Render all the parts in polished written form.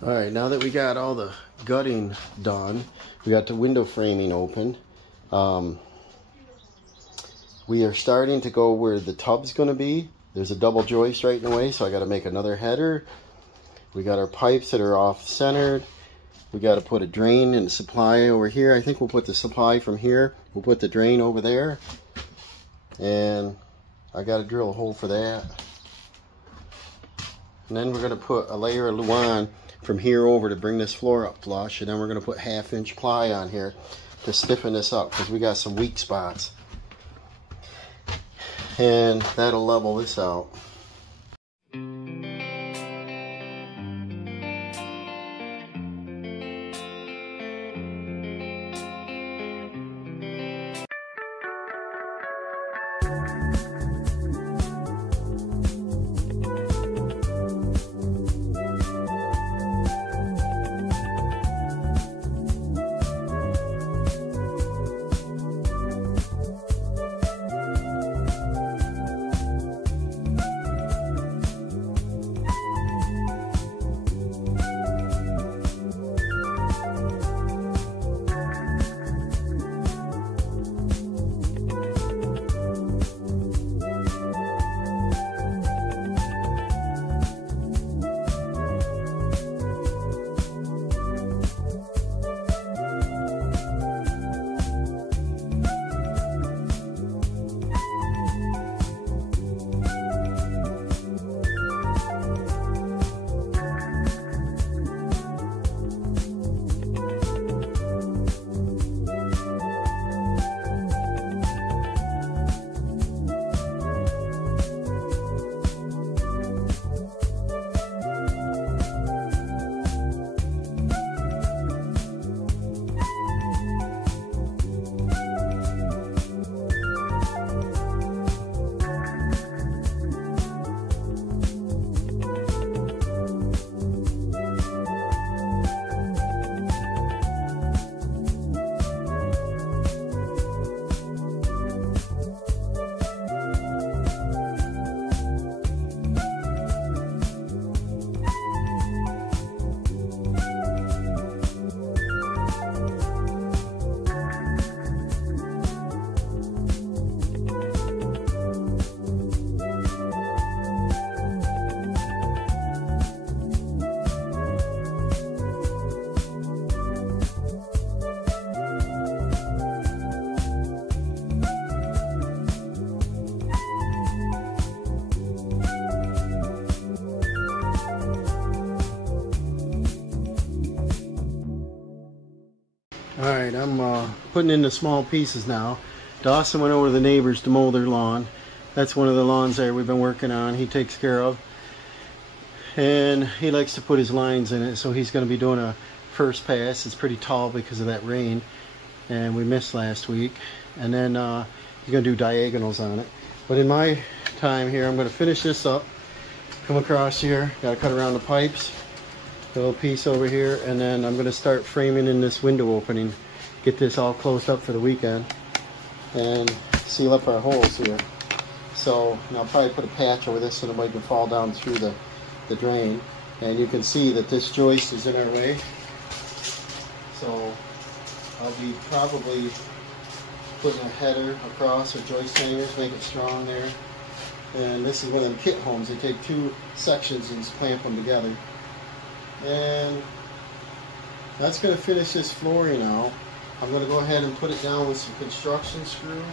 All right, now that we got all the gutting done, we got the window framing open. We are starting to go where the tub's going to be. There's a double joist right in the way, so I got to make another header. We got our pipes that are off-centered. We got to put a drain and a supply over here. I think we'll put the supply from here. We'll put the drain over there. And I got to drill a hole for that. And then we're going to put a layer of Luan from here over to bring this floor up flush, and then we're going to put 1/2-inch ply on here to stiffen this up because we got some weak spots, and that'll level this out. Alright, I'm putting in the small pieces now. Dawson went over to the neighbors to mow their lawn. That's one of the lawns there we've been working on. He takes care of. And he likes to put his lines in it, so he's going to be doing a first pass. It's pretty tall because of that rain, and we missed last week. And then he's going to do diagonals on it. But in my time here, I'm going to finish this up. Come across here. Got to cut around the pipes. A little piece over here, and then I'm going to start framing in this window opening, get this all closed up for the weekend, and seal up our holes here. So I'll probably put a patch over this so nobody can fall down through the drain. And you can see that this joist is in our way, so I'll be probably putting a header across or joist hangers, make it strong there. And this is one of them kit homes. They take two sections and just clamp them together. And that's going to finish this flooring out. I'm going to go ahead and put it down with some construction screws,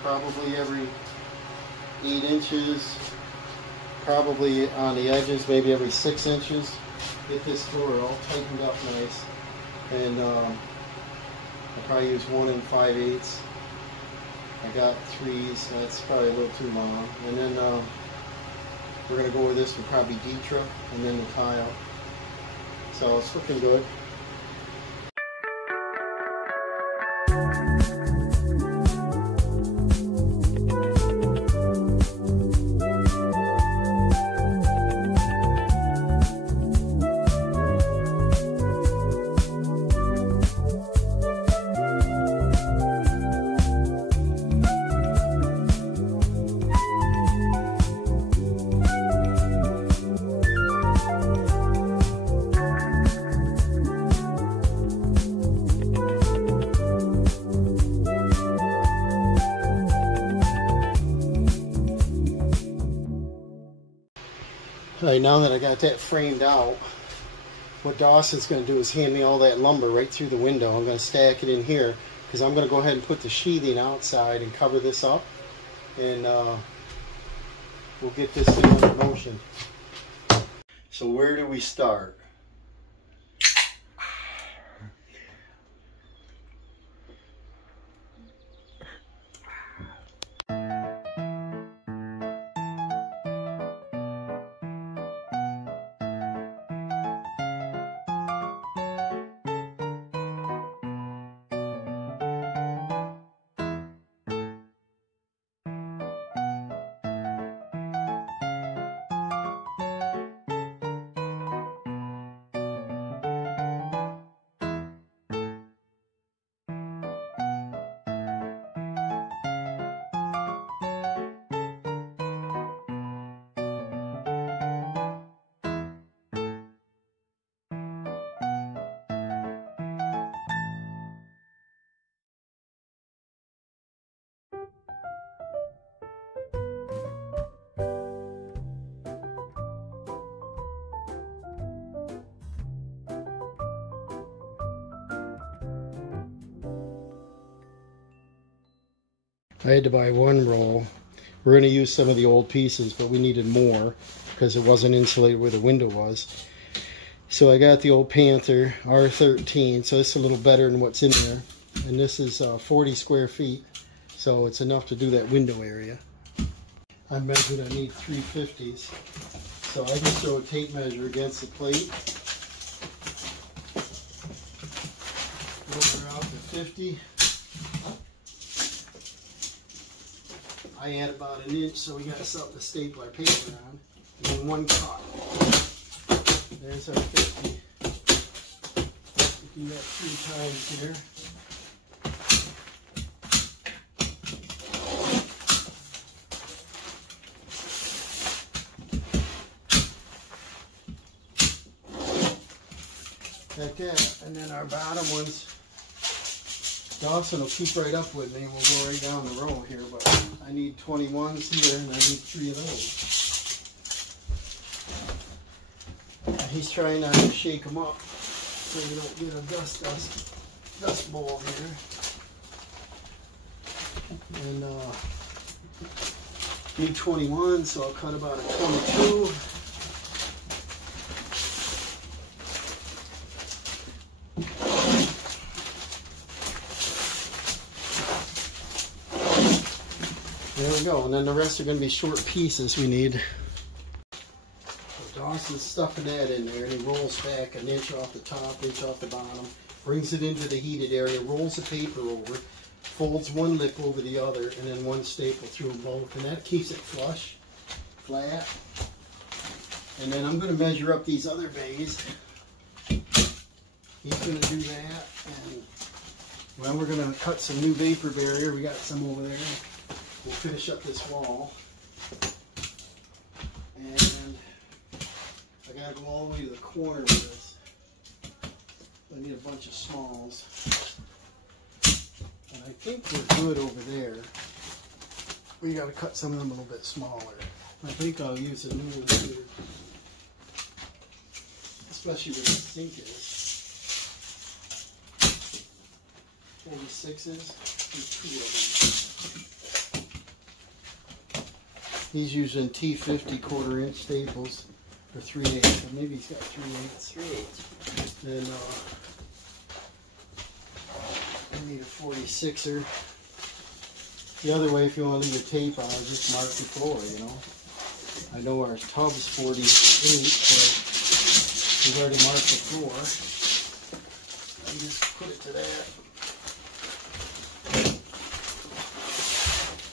probably every 8 inches, probably on the edges, maybe every 6 inches. Get this floor all tightened up nice. And I'll probably use 1 5/8. I got 3s, so that's probably a little too long. And then we're going to go over this with probably Detra and then the tile. So it's looking good. Alright, now that I got that framed out, what Dawson's going to do is hand me all that lumber right through the window. I'm going to stack it in here because I'm going to go ahead and put the sheathing outside and cover this up, and we'll get this thing in motion. So where do we start? I had to buy one roll. We're going to use some of the old pieces, but we needed more because it wasn't insulated where the window was. So I got the old Panther R13, so it's a little better than what's in there. And this is 40 square feet, so it's enough to do that window area. I measured I need 350s, so I just throw a tape measure against the plate. Measure out to 50. I add about an inch, so we got something to staple our paper on. And then one cut. There's our 50. We do that 3 times here. Like that. And then our bottom ones, Dawson will keep right up with me. We'll go right down the row here, but I need 21s here and I need 3 of those. He's trying not to shake them up so you don't get a dust bowl here. And need 21, so I'll cut about a 22. There we go, and then the rest are going to be short pieces we need. So Dawson's stuffing that in there, and he rolls back an inch off the top, inch off the bottom, brings it into the heated area, rolls the paper over, folds one lip over the other, and then one staple through them both, and that keeps it flush, flat. And then I'm going to measure up these other bays. He's going to do that, and well, we're going to cut some new vapor barrier. We got some over there. We'll finish up this wall, and I gotta go all the way to the corner with this. I need a bunch of smalls, and I think we're good over there. We gotta cut some of them a little bit smaller. I think I'll use a new one too, especially where the sink is. 46s, there's 2 of them. He's using T50 1/4 inch staples for 3/8, but maybe he's got 3/8. 3/8. Then I need a 46er. The other way, if you want to leave a tape on, just mark the floor, you know. I know our tub's 48, but we've already marked the floor. I just put it to that.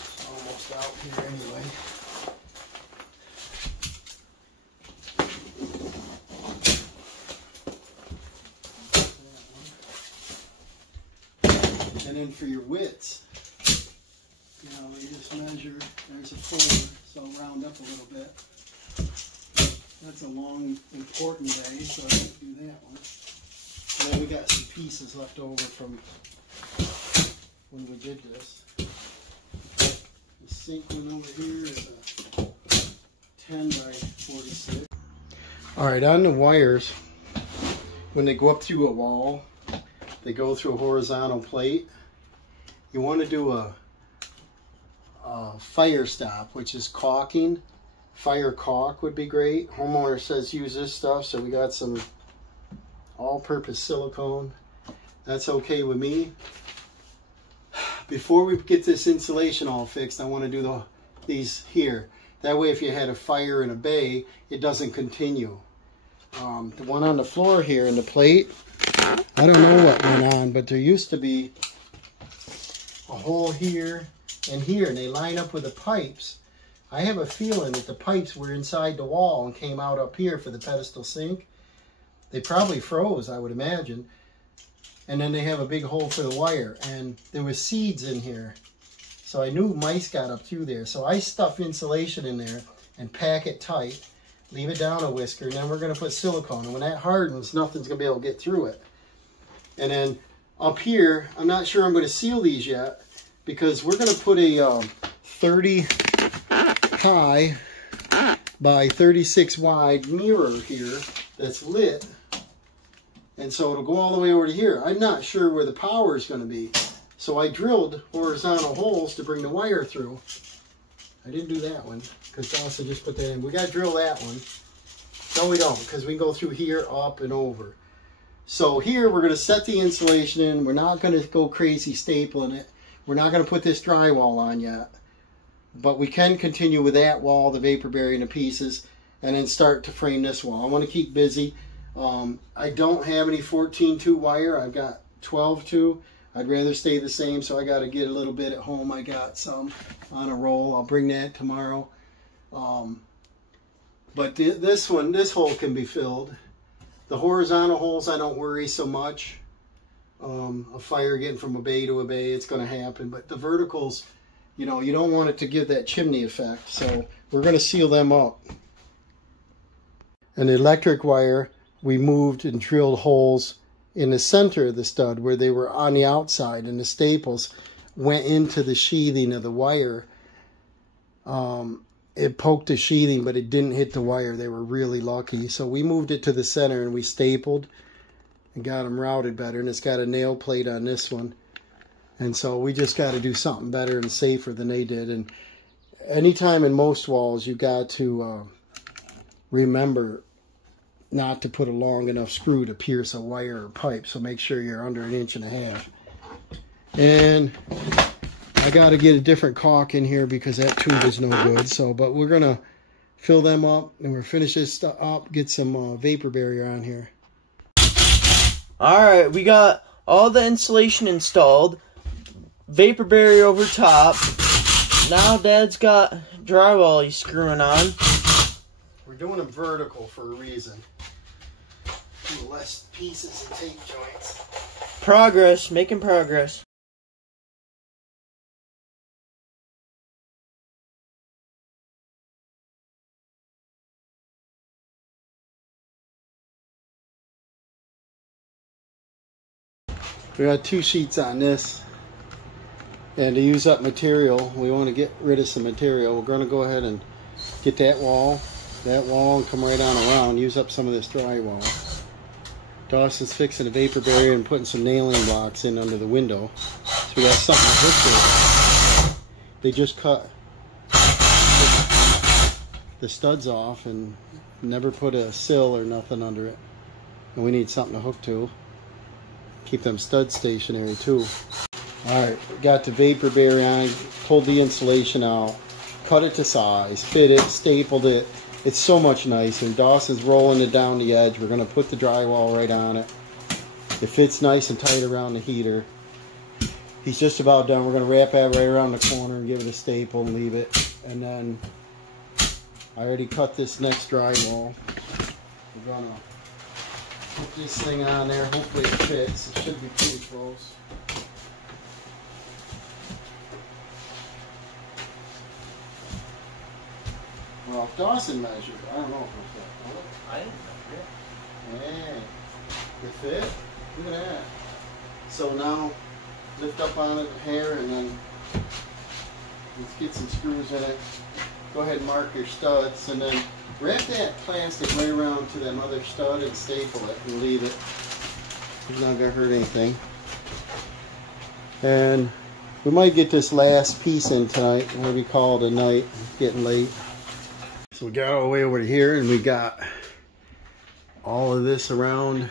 It's almost out here anyway. And then for your widths, you know, you just measure, there's a 4, so I'll round up a little bit. That's a long, important day, so I won't do that one. And then we got some pieces left over from when we did this. The sink one over here is a 10 by 46. All right, on the wires, when they go up through a wall, they go through a horizontal plate. You want to do a fire stop, which is caulking. Fire caulk would be great. Homeowner says use this stuff, so we got some all-purpose silicone. That's okay with me. Before we get this insulation all fixed, I want to do these here. That way, if you had a fire in a bay, it doesn't continue. The one on the floor here in the plate, I don't know what went on, but there used to be a hole here and here, and they line up with the pipes. I have a feeling that the pipes were inside the wall and came out up here for the pedestal sink. They probably froze, I would imagine. And then they have a big hole for the wire, and there was seeds in here. So I knew mice got up through there. So I stuff insulation in there and pack it tight, leave it down a whisker, and then we're gonna put silicone. And when that hardens, nothing's gonna be able to get through it. And then up here, I'm not sure I'm gonna seal these yet, because we're gonna put a 30 high by 36 wide mirror here that's lit. And so it'll go all the way over to here. I'm not sure where the power is going to be. So I drilled horizontal holes to bring the wire through. I didn't do that one because Dawson just put that in. We got to drill that one. No, we don't, because we can go through here, up, and over. So here we're going to set the insulation in. We're not going to go crazy stapling it. We're not going to put this drywall on yet. But we can continue with that wall, the vapor barrier, and the pieces, and then start to frame this wall. I want to keep busy. I don't have any 14-2 wire. I've got 12-2. I'd rather stay the same, so I got to get a little bit at home. I got some on a roll. I'll bring that tomorrow. But this hole can be filled. The horizontal holes, I don't worry so much. A fire getting from a bay to a bay, it's going to happen. But the verticals, you know, you don't want it to give that chimney effect. So we're going to seal them up. And the electric wire, we moved and drilled holes in the center of the stud where they were on the outside, and the staples went into the sheathing of the wire. It poked the sheathing, but it didn't hit the wire. They were really lucky. So we moved it to the center and we stapled and got them routed better. And it's got a nail plate on this one. And so we just got to do something better and safer than they did. And anytime in most walls, you got to remember not to put a long enough screw to pierce a wire or pipe. So make sure you're under 1.5 inches. And I got to get a different caulk in here because that tube is no good. So, but we're going to fill them up and we'll finish this stuff up, get some vapor barrier on here. All right, we got all the insulation installed, vapor barrier over top. Now Dad's got drywall he's screwing on. We're doing them vertical for a reason. Less pieces and tape joints. Progress, making progress. We got 2 sheets on this, and to use up material, we want to get rid of some material. We're going to go ahead and get that wall, and come right on around, use up some of this drywall. Dawson's fixing a vapor barrier and putting some nailing blocks in under the window, so we got something to hook to. They just cut the studs off and never put a sill or nothing under it, and we need something to hook to. Keep them studs stationary too. Alright, got the vapor barrier on, pulled the insulation out, cut it to size, fit it, stapled it. It's so much nicer. And Dawson's rolling it down the edge. We're going to put the drywall right on it. It fits nice and tight around the heater. He's just about done. We're going to wrap that right around the corner and give it a staple and leave it. And then I already cut this next drywall. We're going to put this thing on there. Hopefully it fits. It should be pretty close. Well, if Dawson measured, I don't know if it'll fit. I didn't measure it. Yeah. It fit? Look at that. So now, lift up on it, the hair, and then let's get some screws in it. go ahead and mark your studs, and then wrap that plastic right around to that other stud and staple it and leave it. It's not going to hurt anything. And we might get this last piece in tonight. Maybe call it a night. It's getting late. So we got all the way over to here, and we got all of this around.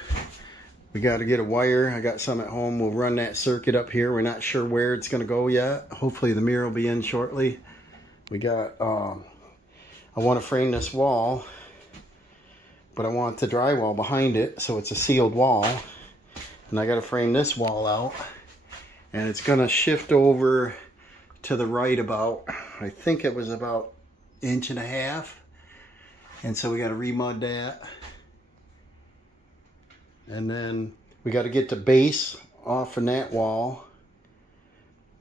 We got to get a wire. I got some at home. We'll run that circuit up here. We're not sure where it's going to go yet. Hopefully the mirror will be in shortly. We got, I want to frame this wall, but I want the drywall behind it, so it's a sealed wall. And I got to frame this wall out. And it's going to shift over to the right about, I think it was about 1.5 inches. And so we got to remud that. And then we got to get the base off from that wall.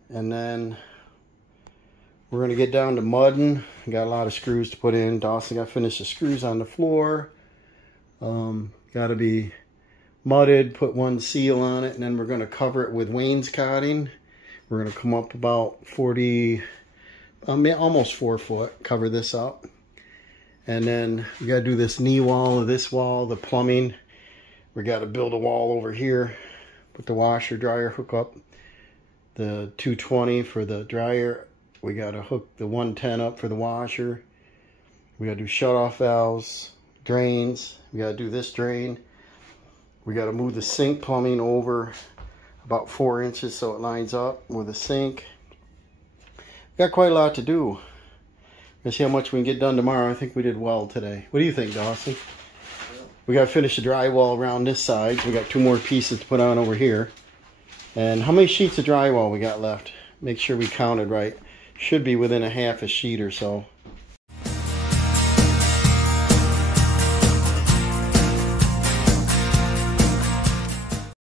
And then we're going to get down to mudding. We got a lot of screws to put in. Dawson got to finish the screws on the floor. Got to be mudded, put one seal on it, and then we're going to cover it with wainscoting. We're going to come up about 40, almost 4 foot, cover this up. And then we got to do this knee wall of this wall, the plumbing. We got to build a wall over here, put the washer dryer hook up, the 220 for the dryer. We got to hook the 110 up for the washer. We got to do shut-off valves, drains. We got to do this drain. We got to move the sink plumbing over about 4 inches so it lines up with the sink. Got quite a lot to do. Let's see how much we can get done tomorrow. I think we did well today. What do you think, Dawson? We got to finish the drywall around this side. We got 2 more pieces to put on over here. And how many sheets of drywall we got left? Make sure we counted right. Should be within a half a sheet or so.